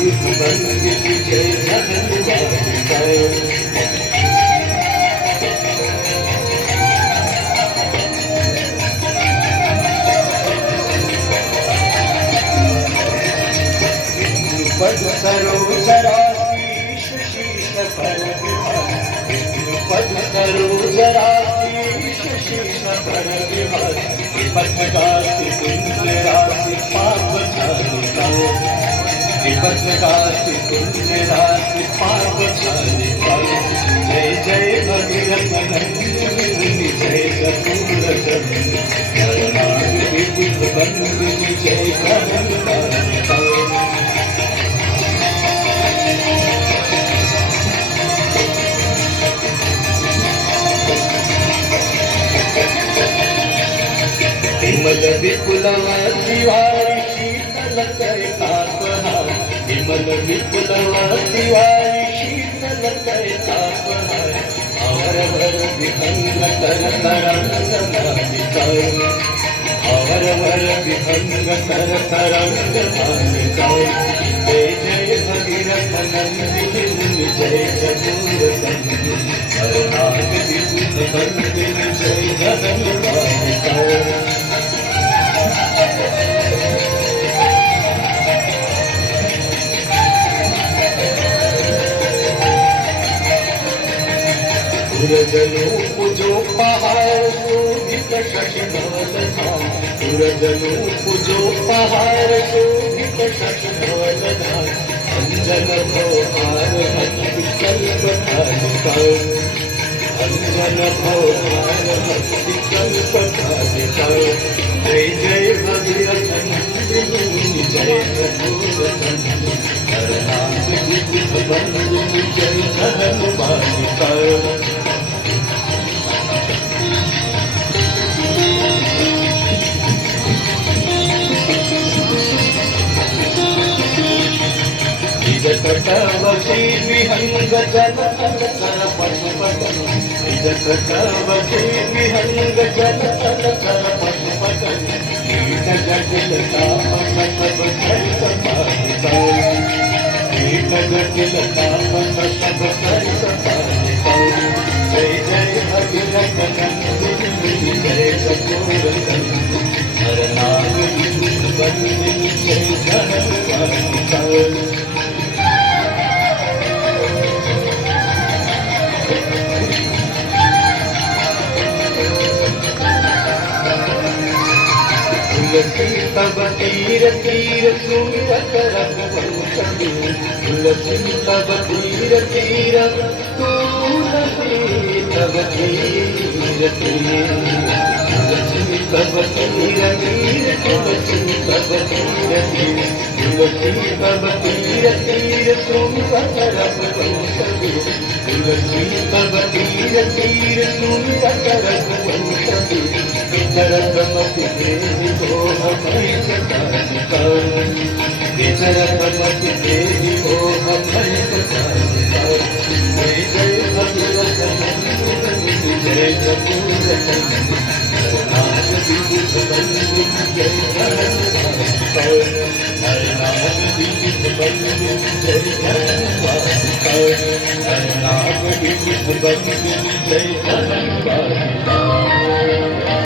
विभुवंदित जय धन्यवाद। पद सरोजराशीष शीश पर विभास, पद सरोजराशीष शीश पर विभास, पद्मदासी पुण्य राशि पाप चारिताओ, पद्मदासी पुण्य राशि पाप चारिताओ। जय जय भगीरथ नंदिनी जय कपूर चंद्र, करुणाग विपुल बंदिनी जय धन्यवाद। विमल विपुलवती वारी शीतल तापहार, विमल विपुलवती वारी शीतल तापहार, और भर विभंग कर तरंग मालिकाओ, और भर विभंग कर तरंग मालिकाओ। जय जय भगीरथ नंदिनी जय कपूर चंद्र, करुणाग विपुल बंदिनी जय धन्यवाद। सूरजनूप जो पहाड़ शोभित शशिधवल धाम, सूरजनूप जो पहाड़ शोभित शशिधवल धाम, अंजन भोहार भक्ति कल्प धारिकाओ, अंजन भोहार भक्ति कल्प धारिकाओ। जय जय भगीरथ नंदिनी जय कपूर चंद्र, करुणाग विपुल बंदिनी जय धन्यवाद। जगतवती विहंग जल कर पशुपतन, जगतवती विहंग जल कर पशुपतन, कीट जटिल ताप सब सरित पालिताओ, कीट जटिल ताप सब सरित पालिताओ। जय जय भगीरथ नंदिनी जय कपूर चंद्र, करुणाग विपुल बंदिनी जय धन्यवाद। तुलसी तब तीर तीर सुमिरत रघुवंशि, तुलसी तब तीर तीर, तुलसी तब तीर तीर, तुलसी तब तीर तीर, तुलसी तब तीर तीर, तुलसी तब तीर तीर सुमिरत रघुवंशि, तुलसी तब तीर तीर सुमिरत रघुवंशि, विचरत मति देहि मोह भय सतारिकाओ, विचरत मति देहि मोह भय सतारिकाओ। जय जय भगीरथ नंदिनी जय कपूर चंद्र, करुणाग विपुल बंदिनी जय धन्यवाद। करुणाग विपुल बंदिनी जय धन्यवाद, करुणाग विपुल बंदिनी जय धन्यवाद।